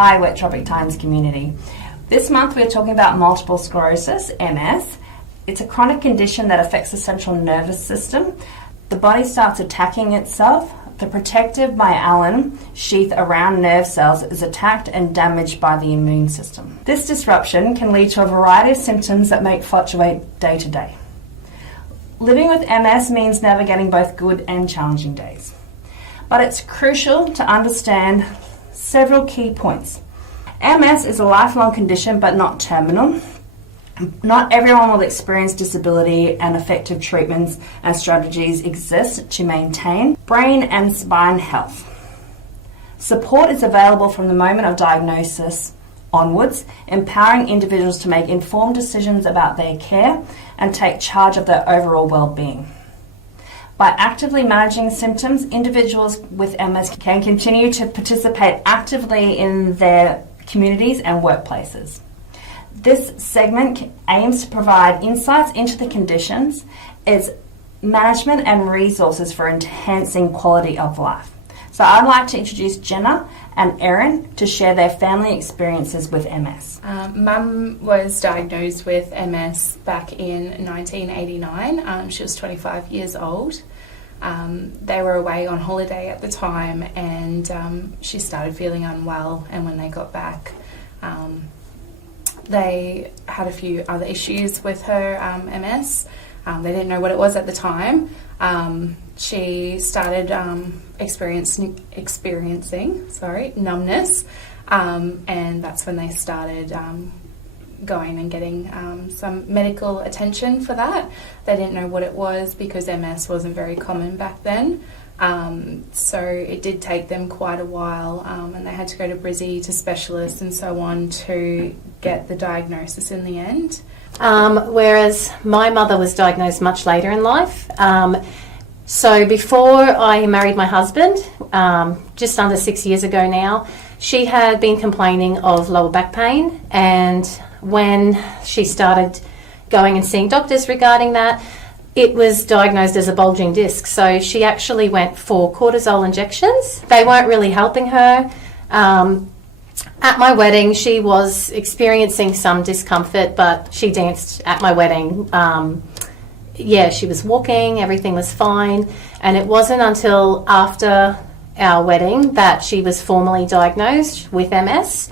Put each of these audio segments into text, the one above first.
Hi Wet Tropic Times community. This month we're talking about multiple sclerosis, MS. It's a chronic condition that affects the central nervous system. The body starts attacking itself. The protective myelin sheath around nerve cells is attacked and damaged by the immune system. This disruption can lead to a variety of symptoms that may fluctuate day to day. Living with MS means navigating both good and challenging days. But it's crucial to understand several key points. MS is a lifelong condition but not terminal. Not everyone will experience disability, and effective treatments and strategies exist to maintain brain and spine health. Support is available from the moment of diagnosis onwards, empowering individuals to make informed decisions about their care and take charge of their overall well-being. By actively managing symptoms, individuals with MS can continue to participate actively in their communities and workplaces. This segment aims to provide insights into the conditions, its management and resources for enhancing quality of life. So I'd like to introduce Jenna and Erin to share their family experiences with MS. Mum was diagnosed with MS back in 1989. She was 25 years old. They were away on holiday at the time, and she started feeling unwell, and when they got back, they had a few other issues with her MS. They didn't know what it was at the time. She started experiencing numbness, and that's when they started going and getting some medical attention for that. They didn't know what it was because MS wasn't very common back then. So it did take them quite a while, and they had to go to Brizzy, to specialists and so on to get the diagnosis in the end. Whereas my mother was diagnosed much later in life. So before I married my husband, just under 6 years ago now, she had been complaining of lower back pain, and when she started going and seeing doctors regarding that, it was diagnosed as a bulging disc. So she actually went for cortisol injections. They weren't really helping her. At my wedding, she was experiencing some discomfort, but she danced at my wedding. She was walking, everything was fine. And it wasn't until after our wedding that she was formally diagnosed with MS.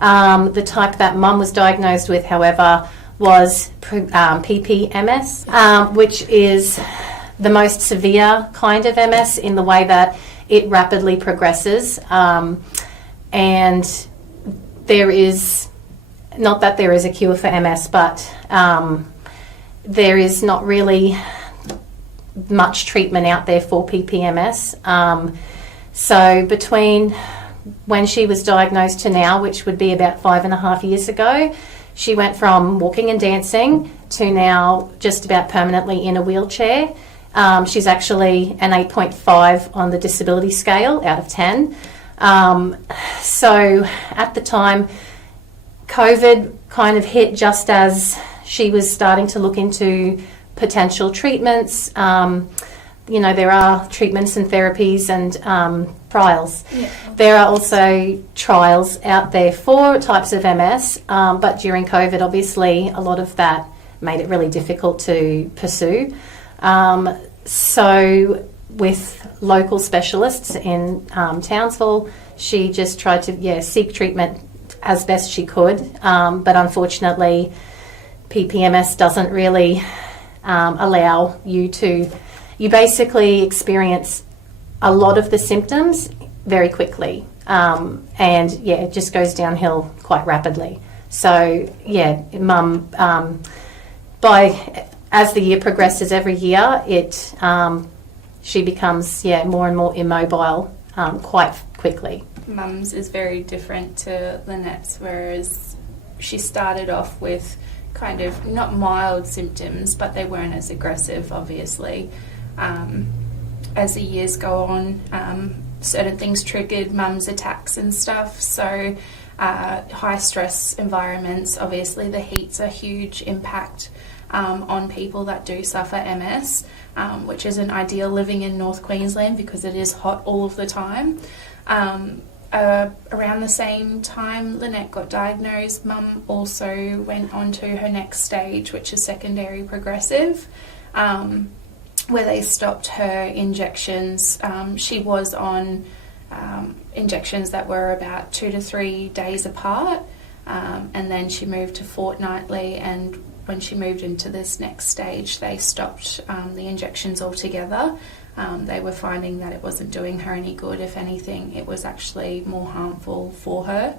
The type that Mum was diagnosed with, however, was PPMS, which is the most severe kind of MS in the way that it rapidly progresses. And there is, not that there is a cure for MS, but there is not really much treatment out there for PPMS. So between when she was diagnosed to now, which would be about 5.5 years ago, she went from walking and dancing to now just about permanently in a wheelchair. She's actually an 8.5 on the disability scale out of 10. So at the time, COVID kind of hit just as she was starting to look into potential treatments. There are treatments and therapies and trials. Yeah. There are also trials out there for types of MS, but during COVID, obviously, a lot of that made it really difficult to pursue. So with local specialists in Townsville, she just tried to seek treatment as best she could, but unfortunately, PPMS doesn't really allow you to... You basically experience a lot of the symptoms very quickly, it just goes downhill quite rapidly. So Mum, as the year progresses every year, she becomes more and more immobile quite quickly. Mum's is very different to Lynette's, whereas she started off with kind of not mild symptoms, but they weren't as aggressive, obviously. As the years go on, certain things triggered Mum's attacks and stuff. So high stress environments, obviously the heat's a huge impact on people that do suffer MS, which isn't ideal living in North Queensland because it is hot all of the time. around the same time Lynette got diagnosed, Mum also went on to her next stage, which is secondary progressive, where they stopped her injections. She was on injections that were about 2 to 3 days apart, and then she moved to fortnightly, and when she moved into this next stage, they stopped the injections altogether. They were finding that it wasn't doing her any good. If anything, it was actually more harmful for her.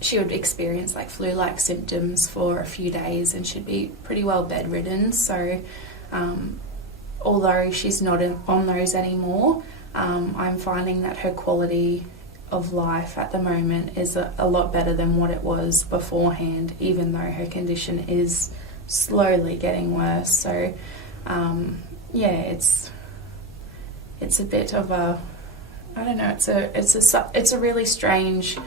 She would experience like flu-like symptoms for a few days, and she'd be pretty well bedridden. So although she's not on those anymore, I'm finding that her quality of life at the moment is a lot better than what it was beforehand, even though her condition is slowly getting worse. So it's a bit of a, I don't know, it's a really strange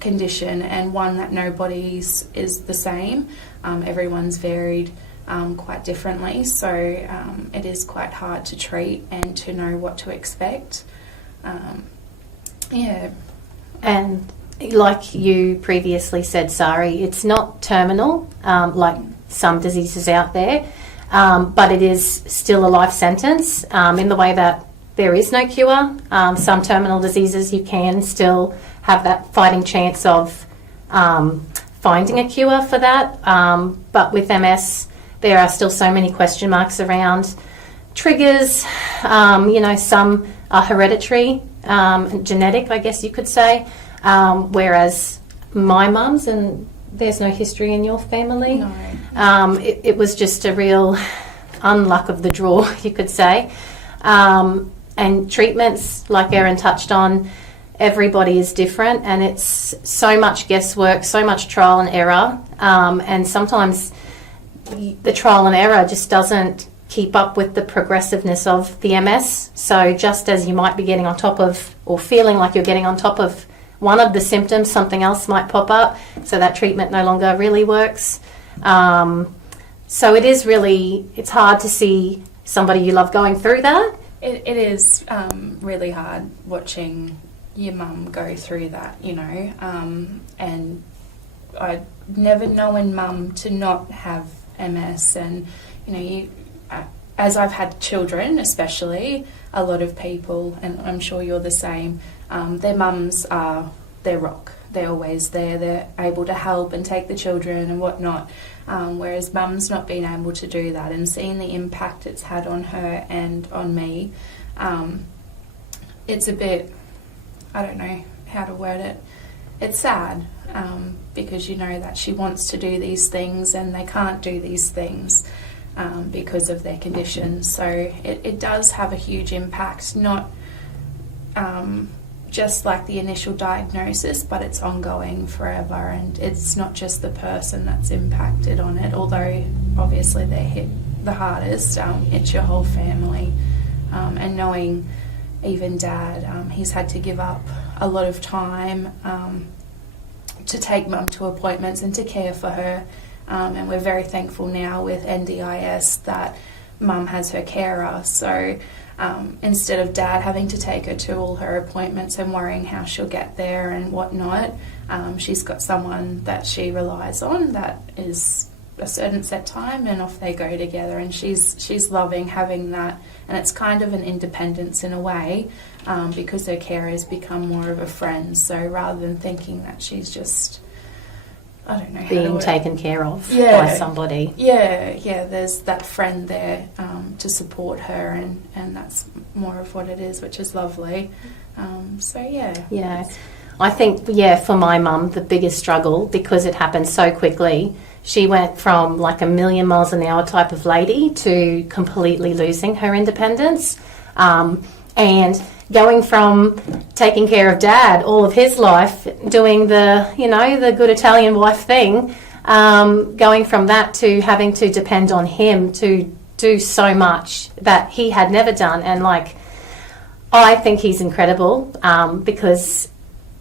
condition, and one that nobody's is the same. Everyone's varied quite differently, so it is quite hard to treat and to know what to expect. And like you previously said, Sari, it's not terminal like some diseases out there, but it is still a life sentence in the way that there is no cure. Some terminal diseases you can still have that fighting chance of finding a cure for that, but with MS there are still so many question marks around triggers. Some are hereditary, genetic, I guess you could say, whereas my mum's, and there's no history in your family. No. It was just a real unluck of the draw, you could say. And treatments, like Erin touched on, everybody is different, and it's so much guesswork, so much trial and error, and sometimes the trial and error just doesn't keep up with the progressiveness of the MS. So just as you might be getting on top of, or feeling like you're getting on top of one of the symptoms, something else might pop up, so that treatment no longer really works. So it is really, it's hard to see somebody you love going through that. It is really hard watching your mum go through that, and I'd never known mum to not have MS, and as I've had children especially, a lot of people, and I'm sure you're the same, their mums are their rock. They're always there. They're able to help and take the children and whatnot, whereas mum's not been able to do that, and seeing the impact it's had on her and on me, it's a bit, I don't know how to word it, it's sad, because you know that she wants to do these things and they can't do these things because of their condition. So it does have a huge impact, not just like the initial diagnosis, but it's ongoing forever, and it's not just the person that's impacted on it, although obviously they're hit the hardest, it's your whole family. And knowing even Dad, he's had to give up a lot of time to take Mum to appointments and to care for her, and we're very thankful now with NDIS that Mum has her carer. So instead of Dad having to take her to all her appointments and worrying how she'll get there and whatnot, she's got someone that she relies on that is a certain set time, and off they go together, and she's loving having that, and it's kind of an independence in a way, because her carer has become more of a friend. So rather than thinking that she's just, I don't know, being taken care of by somebody. Yeah, there's that friend there to support her, and that's more of what it is, which is lovely. Yeah. I think, for my mum, the biggest struggle, because it happened so quickly, she went from like 1,000,000 miles an hour type of lady to completely losing her independence. And going from taking care of Dad all of his life, doing the good Italian wife thing, going from that to having to depend on him to do so much that he had never done. And I think he's incredible, because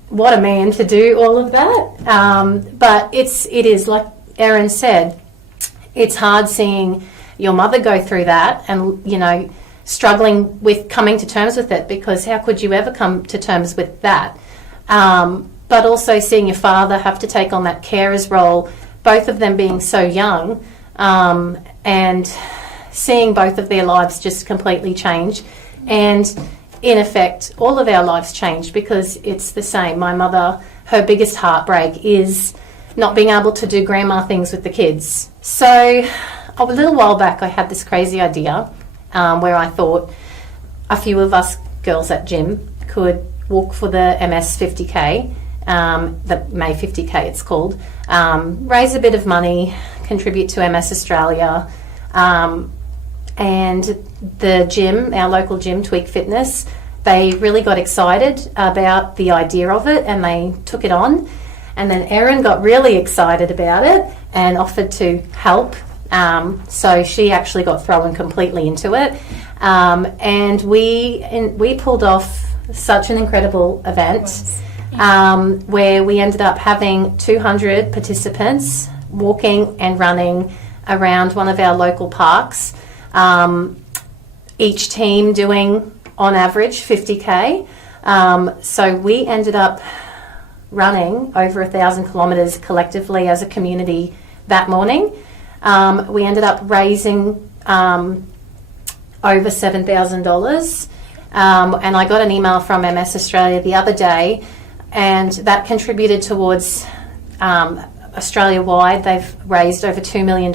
what a man to do all of that. But it is like Erin said, it's hard seeing your mother go through that, and struggling with coming to terms with it, because how could you ever come to terms with that? But also seeing your father have to take on that carer's role, both of them being so young, and seeing both of their lives just completely change. And in effect, all of our lives changed, because it's the same. My mother, her biggest heartbreak is not being able to do grandma things with the kids. So a little while back I had this crazy idea where I thought a few of us girls at gym could walk for the MS 50K, the May 50K it's called, raise a bit of money, contribute to MS Australia, and the gym, our local gym, Tweak Fitness, they really got excited about the idea of it and they took it on. And then Erin got really excited about it and offered to help. So she actually got thrown completely into it. And we pulled off such an incredible event where we ended up having 200 participants walking and running around one of our local parks. Each team doing on average 50k. So we ended up running over 1,000 kilometres collectively as a community that morning. We ended up raising over $7,000. And I got an email from MS Australia the other day, and that contributed towards Australia-wide. They've raised over $2 million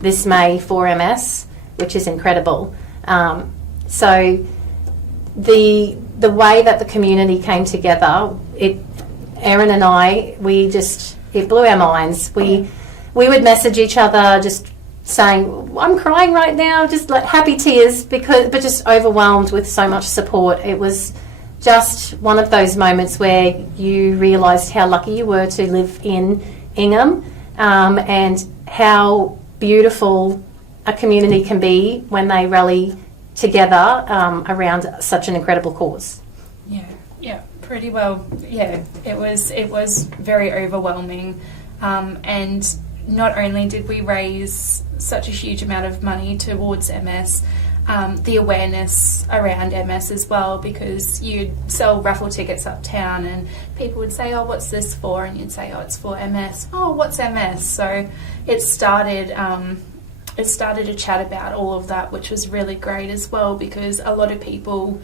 this May for MS, which is incredible. So the way that the community came together, Erin and I, it blew our minds. We would message each other just saying, I'm crying right now, just like happy tears, but just overwhelmed with so much support. It was just one of those moments where you realised how lucky you were to live in Ingham, and how beautiful a community can be when they rally together around such an incredible cause. Yeah, pretty well. Yeah, it was very overwhelming, and not only did we raise such a huge amount of money towards MS, the awareness around MS as well, because you'd sell raffle tickets uptown and people would say, oh, what's this for? And you'd say, oh, it's for MS. Oh, what's MS? So it started a chat about all of that, which was really great as well, because a lot of people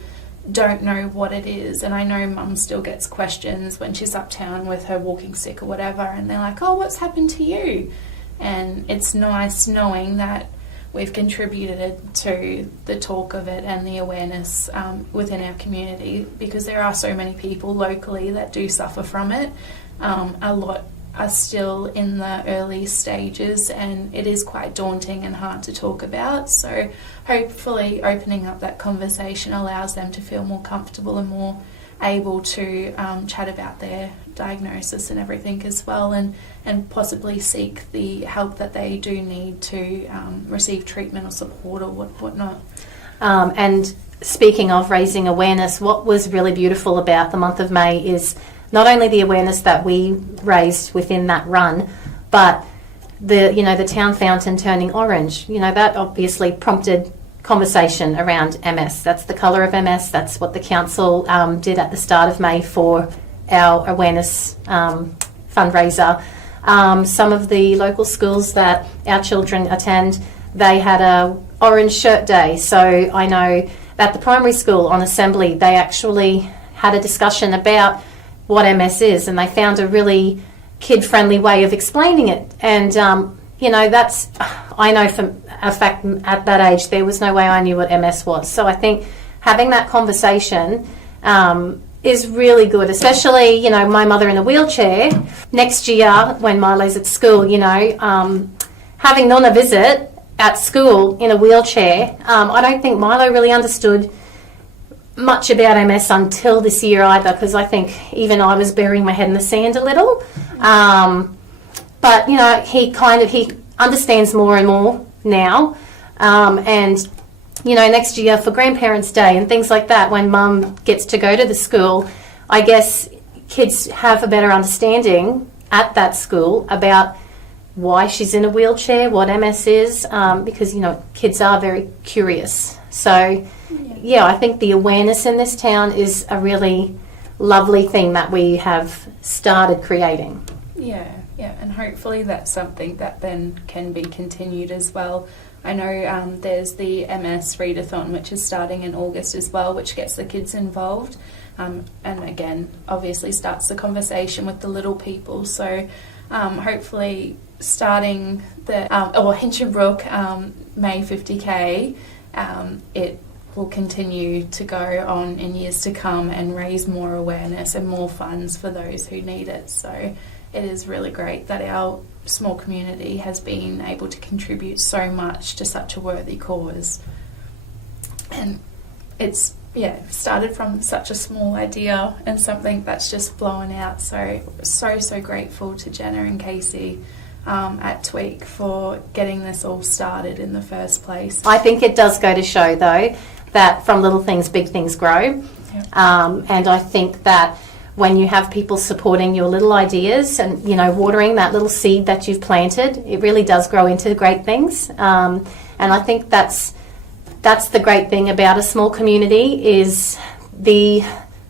don't know what it is. And I know Mum still gets questions when she's uptown with her walking stick or whatever, and they're like, oh, what's happened to you? And it's nice knowing that we've contributed to the talk of it and the awareness within our community, because there are so many people locally that do suffer from it. A lot are still in the early stages, and it is quite daunting and hard to talk about. So hopefully opening up that conversation allows them to feel more comfortable and more able to chat about their diagnosis and everything as well, and possibly seek the help that they do need to receive treatment or support or whatnot. And speaking of raising awareness, what was really beautiful about the month of May is not only the awareness that we raised within that run, but the town fountain turning orange. That obviously prompted conversation around MS. That's the colour of MS. That's what the council did at the start of May for our awareness fundraiser. Some of the local schools that our children attend, they had a orange shirt day. So I know at the primary school on assembly, they actually had a discussion about what MS is, and they found a really kid-friendly way of explaining it. And that's, I know for a fact at that age there was no way I knew what MS was. So I think having that conversation is really good, especially my mother in a wheelchair. Next year when Milo's at school, having Nonna visit at school in a wheelchair, I don't think Milo really understood much about MS until this year either, because I think even I was burying my head in the sand a little. But he understands more and more now, and next year for Grandparents' Day and things like that, when Mum gets to go to the school, I guess kids have a better understanding at that school about why she's in a wheelchair, what MS is, because kids are very curious. So, yeah, I think the awareness in this town is a really lovely thing that we have started creating. Yeah, and hopefully that's something that then can be continued as well. I know there's the MS Readathon, which is starting in August as well, which gets the kids involved, and again, obviously starts the conversation with the little people. So hopefully starting the Hinchinbrook May 50K, it will continue to go on in years to come and raise more awareness and more funds for those who need it. So it is really great that our small community has been able to contribute so much to such a worthy cause. And it's started from such a small idea and something that's just blown out. So grateful to Jenna and Casey at Tweak for getting this all started in the first place. I think it does go to show, though, that from little things, big things grow. Yep. And I think that when you have people supporting your little ideas and, watering that little seed that you've planted, it really does grow into great things. And I think that's the great thing about a small community, is the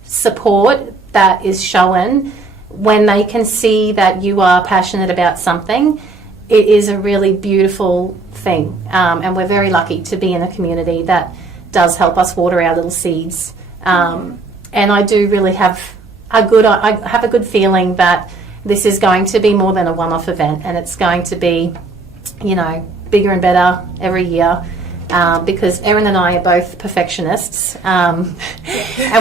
support that is shown when they can see that you are passionate about something. It is a really beautiful thing. And we're very lucky to be in a community that does help us water our little seeds. And I do really have a good feeling that this is going to be more than a one-off event, and it's going to be, bigger and better every year. Because Erin and I are both perfectionists, and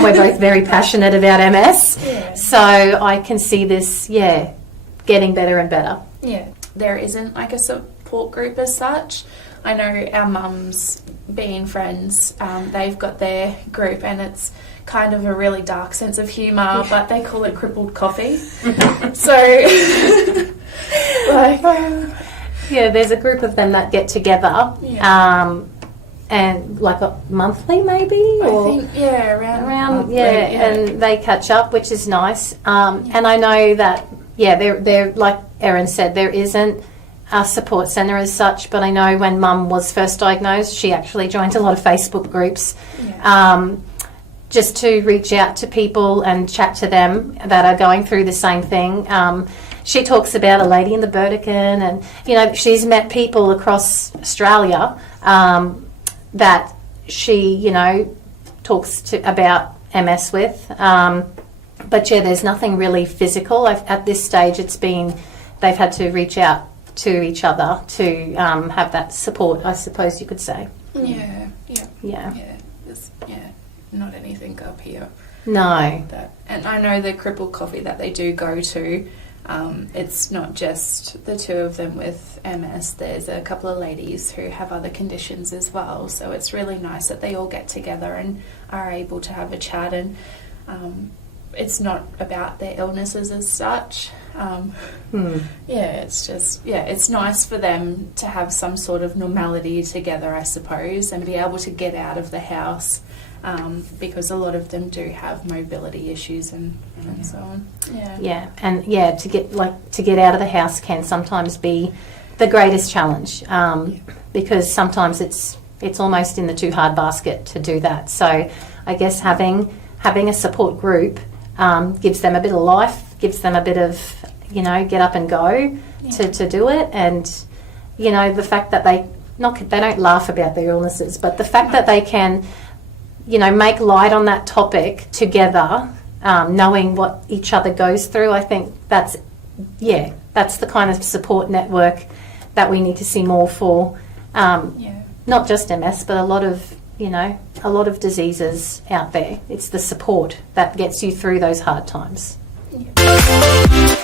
we're both very passionate about MS. Yeah. So I can see this, getting better and better. Yeah, there isn't like a support group as such. I know our mums, being friends, they've got their group, and it's kind of a really dark sense of humour, but they call it crippled coffee. So, there's a group of them that get together, and like a monthly maybe, or I think around monthly, and they catch up, which is nice. And I know that they're like Erin said, there isn't a support centre as such, but I know when Mum was first diagnosed, she actually joined a lot of Facebook groups. Just to reach out to people and chat to them that are going through the same thing. She talks about a lady in the Burdekin, and she's met people across Australia that she talks about MS with. But there's nothing really physical. At this stage, they've had to reach out to each other to have that support, I suppose you could say. Not anything up here. No. And I know the crippled coffee that they do go to, it's not just the two of them with MS. There's a couple of ladies who have other conditions as well. So it's really nice that they all get together and are able to have a chat. And it's not about their illnesses as such. It's just, it's nice for them to have some sort of normality together, I suppose, and be able to get out of the house. Because a lot of them do have mobility issues and so on. To get out of the house can sometimes be the greatest challenge, because sometimes it's almost in the too hard basket to do that. So I guess having a support group gives them a bit of life, gives them a bit of get up and go to do it, and the fact that they don't laugh about their illnesses, but the fact that they can make light on that topic together, knowing what each other goes through. I think that's the kind of support network that we need to see more for, not just MS, but a lot of diseases out there. It's the support that gets you through those hard times. Yeah.